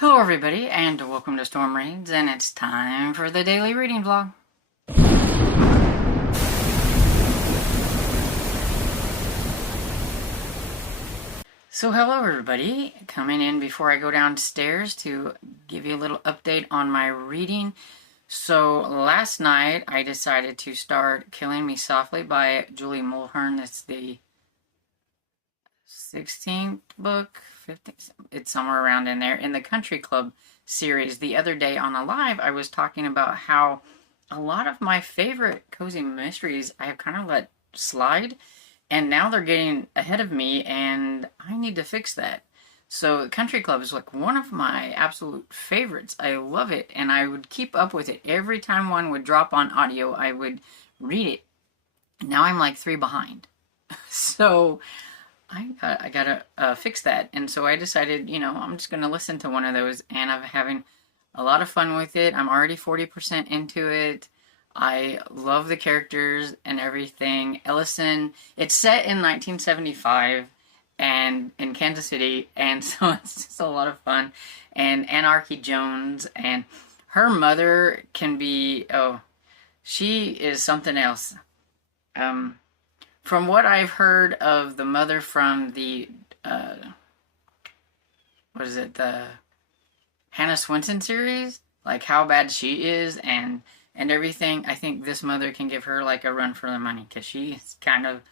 Hello everybody, and welcome to Storm Reads, and it's time for the daily reading vlog. So hello everybody, coming in before I go downstairs to give you a little update on my reading. So last night I decided to start Killing Me Softly by Julie Mulhern. It's the 16th book, 15th, it's somewhere around in there, in the Country Club series. The other day on a live, I was talking about how a lot of my favorite cozy mysteries I have kind of let slide, and now they're getting ahead of me, and I need to fix that. So Country Club is like one of my absolute favorites. I love it, and I would keep up with it. Every time one would drop on audio, I would read it. Now I'm like 3 behind. So I gotta fix that. And so I decided, I'm just gonna listen to one of those, and I'm having a lot of fun with it. I'm already 40% into it. I love the characters and everything. Ellison, it's set in 1975 and in Kansas City, and so it's just a lot of fun. And Anarchy Jones, and her mother can be, she is something else. From what I've heard of the mother from the, the Hannah Swenson series, like how bad she is and everything, I think this mother can give her like a run for the money, because she's kind of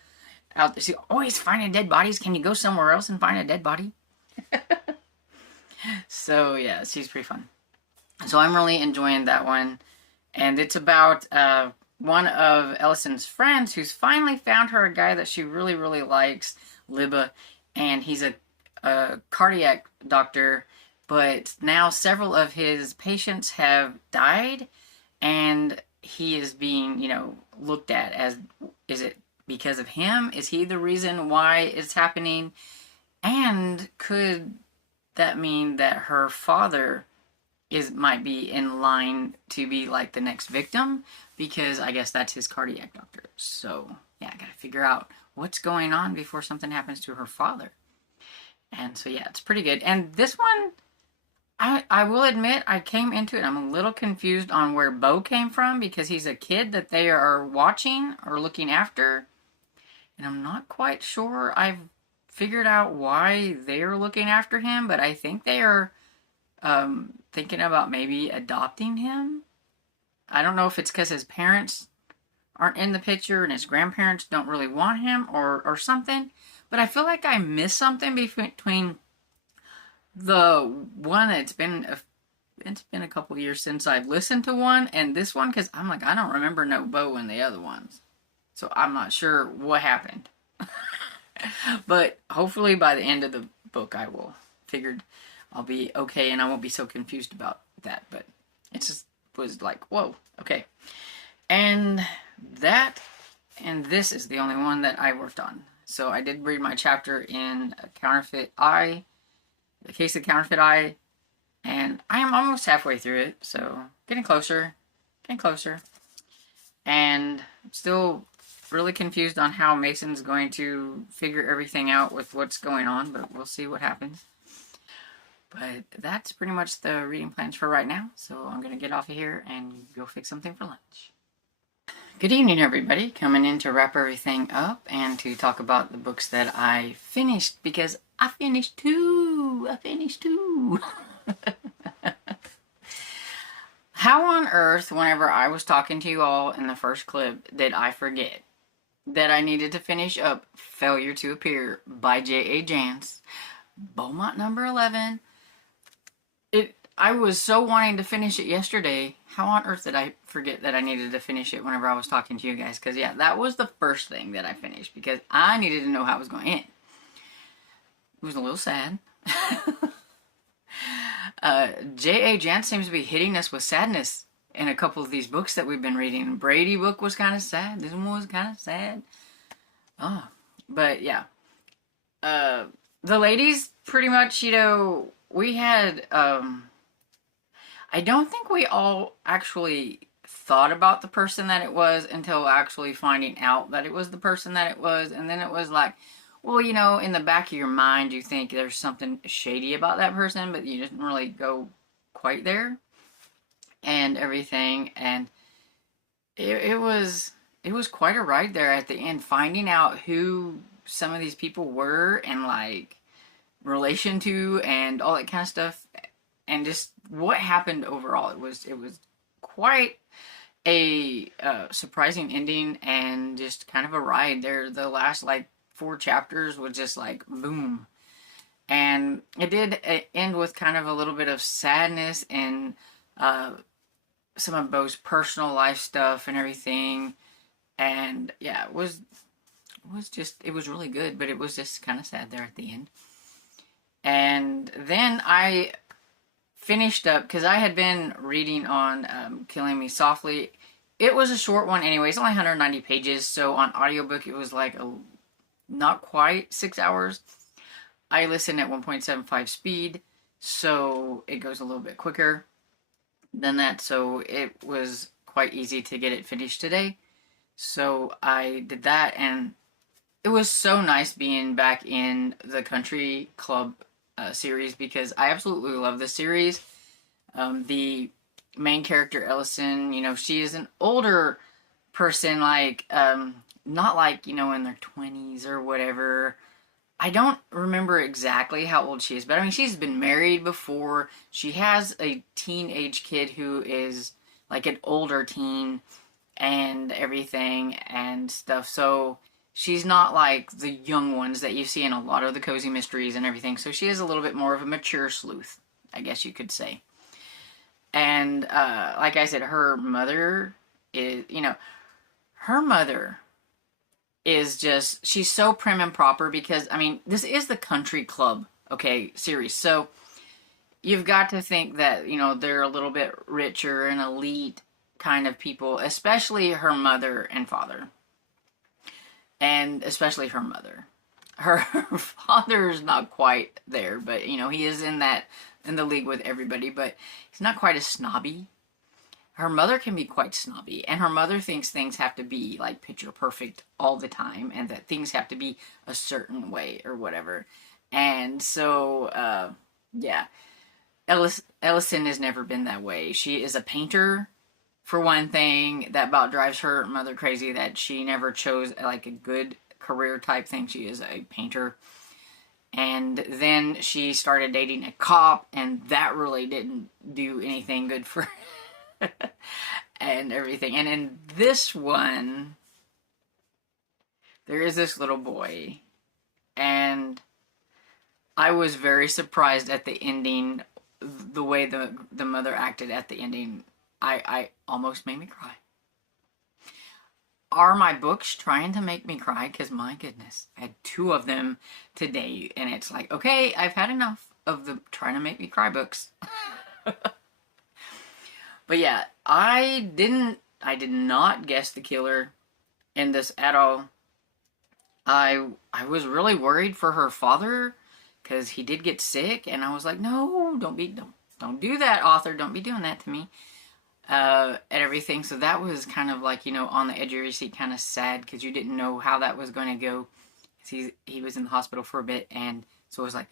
out there. She's always finding dead bodies. Can you go somewhere else and find a dead body? So yeah, she's pretty fun. So I'm really enjoying that one. And it's about one of Ellison's friends who's finally found her a guy that she really, really likes, Libba, and he's a cardiac doctor, but now several of his patients have died, and he is being, looked at as, is it because of him? Is he the reason why it's happening? And could that mean that her father might be in line to be like the next victim, because I guess that's his cardiac doctor. So yeah, I gotta figure out what's going on before something happens to her father. And so yeah, it's pretty good. And this one, I will admit, I came into it, I'm a little confused on where Bo came from, because he's a kid that they are watching or looking after, and I'm not quite sure I've figured out why they're looking after him, but I think they are thinking about maybe adopting him. I don't know if it's because his parents aren't in the picture and his grandparents don't really want him, or something, but I feel like I missed something between the one that's been a couple years since I've listened to one, and this one, because I'm like, I don't remember no Bo in the other ones, so I'm not sure what happened. But hopefully by the end of the book I'll be okay, and I won't be so confused about that. But it just was like, whoa, okay. And this is the only one that I worked on. So I did read my chapter in Counterfeit Eye, The Case of Counterfeit Eye, and I am almost halfway through it, so getting closer. And I'm still really confused on how Mason's going to figure everything out with what's going on, but we'll see what happens. But that's pretty much the reading plans for right now, so I'm going to get off of here and go fix something for lunch. Good evening, everybody. Coming in to wrap everything up and to talk about the books that I finished, because I finished two. How on earth, whenever I was talking to you all in the first clip, did I forget that I needed to finish up Failure to Appear by J.A. Jance, Beaumont number 11? I was so wanting to finish it yesterday. How on earth did I forget that I needed to finish it whenever I was talking to you guys? Because yeah, that was the first thing that I finished, because I needed to know how it was going to end. It was a little sad. J.A. Jance seems to be hitting us with sadness in a couple of these books that we've been reading. Brady book was kind of sad. This one was kind of sad. But yeah. The ladies, pretty much, we had, I don't think we all actually thought about the person that it was until actually finding out that it was the person that it was. And then it was like, well, you know, in the back of your mind, you think there's something shady about that person, but you didn't really go quite there and everything. And it was quite a ride there at the end, finding out who some of these people were and like relation to and all that kind of stuff, and just what happened overall. It was quite a surprising ending and just kind of a ride there. The last like 4 chapters was just like boom, and it did end with kind of a little bit of sadness and some of Bo's personal life stuff and everything. And yeah, it was really good, but it was just kind of sad there at the end. And then I finished up, because I had been reading on Killing Me Softly. It was a short one anyway. It's only 190 pages, so on audiobook it was like not quite 6 hours. I listen at 1.75 speed, so it goes a little bit quicker than that, so it was quite easy to get it finished today. So I did that, and it was so nice being back in the country club series, because I absolutely love this series. The main character, Ellison, you know, she is an older person, like, not like, you know, in their 20s or whatever. I don't remember exactly how old she is, but I mean, she's been married before. She has a teenage kid who is like an older teen and everything and stuff. So she's not like the young ones that you see in a lot of the cozy mysteries and everything. So she is a little bit more of a mature sleuth, I guess you could say. And like I said, her mother is, you know, her mother is just, she's so prim and proper, because, I mean, this is the country club, okay, series. So you've got to think that, you know, they're a little bit richer and elite kind of people, especially her mother and father. And especially her mother. Her father's not quite there, but, you know, he is in the league with everybody, but he's not quite as snobby. Her mother can be quite snobby, and her mother thinks things have to be like picture perfect all the time, and that things have to be a certain way or whatever. And so, yeah, Ellison has never been that way. She is a painter, for one thing. That about drives her mother crazy, that she never chose like a good career type thing. She is a painter. And then she started dating a cop, and that really didn't do anything good for her. And everything. And in this one, there is this little boy, and I was very surprised at the ending, the way the mother acted at the ending. I almost made me cry. Are my books trying to make me cry? Because my goodness, I had 2 of them today, and it's like, okay, I've had enough of the trying to make me cry books. But yeah, I did not guess the killer in this at all. I was really worried for her father, because he did get sick, and I was like, no, don't do that, author, don't be doing that to me. And everything. So that was kind of like, you know, on the edge of your seat, kind of sad, because you didn't know how that was going to go. He was in the hospital for a bit, and so it was like,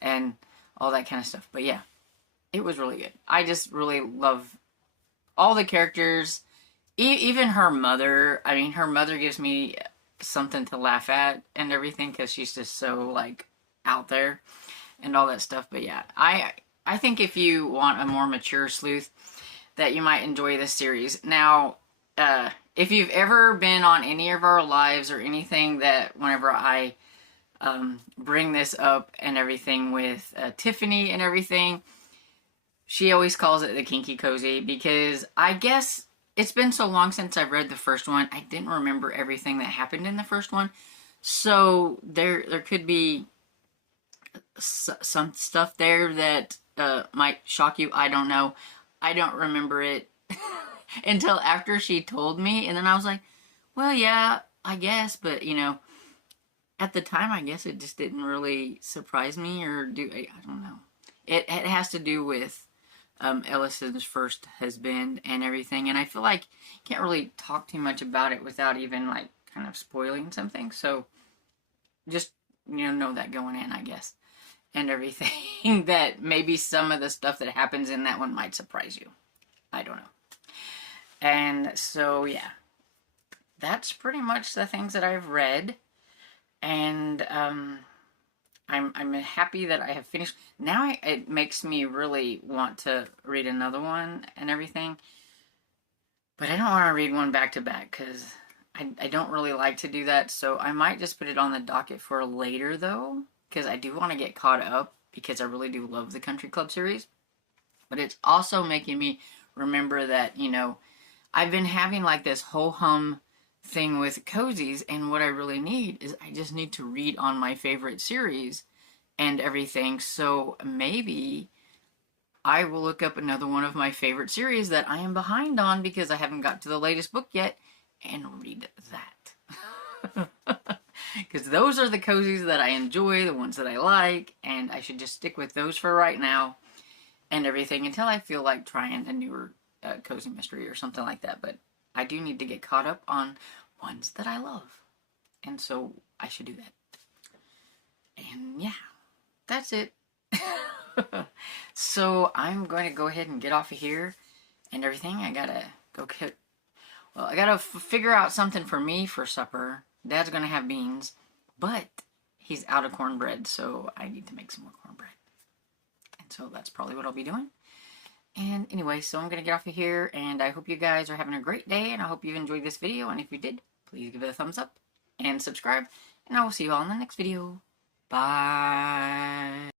and all that kind of stuff. But yeah, it was really good. I just really love all the characters, even her mother. I mean, her mother gives me something to laugh at and everything, because she's just so like out there and all that stuff. But yeah, I think if you want a more mature sleuth, that you might enjoy this series. Now, if you've ever been on any of our lives or anything, that whenever I bring this up and everything with Tiffany and everything, she always calls it the Kinky Cozy, because I guess it's been so long since I've read the first one, I didn't remember everything that happened in the first one. So there could be some stuff there that might shock you. I don't know. I don't remember it until after she told me, and then I was like, well, yeah, I guess, but, you know, at the time, I guess it just didn't really surprise me, or I don't know. It has to do with Ellison's first husband and everything, and I feel like you can't really talk too much about it without even, like, kind of spoiling something, so just, know that going in, I guess. And everything that maybe some of the stuff that happens in that one might surprise you. I don't know. And so, yeah. That's pretty much the things that I've read. And I'm happy that I have finished. Now it makes me really want to read another one and everything. But I don't want to read one back to back because I don't really like to do that. So I might just put it on the docket for later though, because I do want to get caught up because I really do love the Country Club series. But it's also making me remember that, I've been having like this ho-hum thing with cozies, and what I really need is I just need to read on my favorite series and everything. So maybe I will look up another one of my favorite series that I am behind on because I haven't got to the latest book yet and read that. Because those are the cozies that I enjoy, the ones that I like, and I should just stick with those for right now and everything until I feel like trying a newer cozy mystery or something like that. But I do need to get caught up on ones that I love, and so I should do that. And yeah, that's it. So I'm going to go ahead and get off of here and everything. I gotta go get, well, I gotta figure out something for me for supper. Dad's gonna have beans, but he's out of cornbread, so I need to make some more cornbread. And so that's probably what I'll be doing. And anyway, so I'm going to get off of here, and I hope you guys are having a great day, and I hope you've enjoyed this video, and if you did, please give it a thumbs up and subscribe, and I will see you all in the next video. Bye!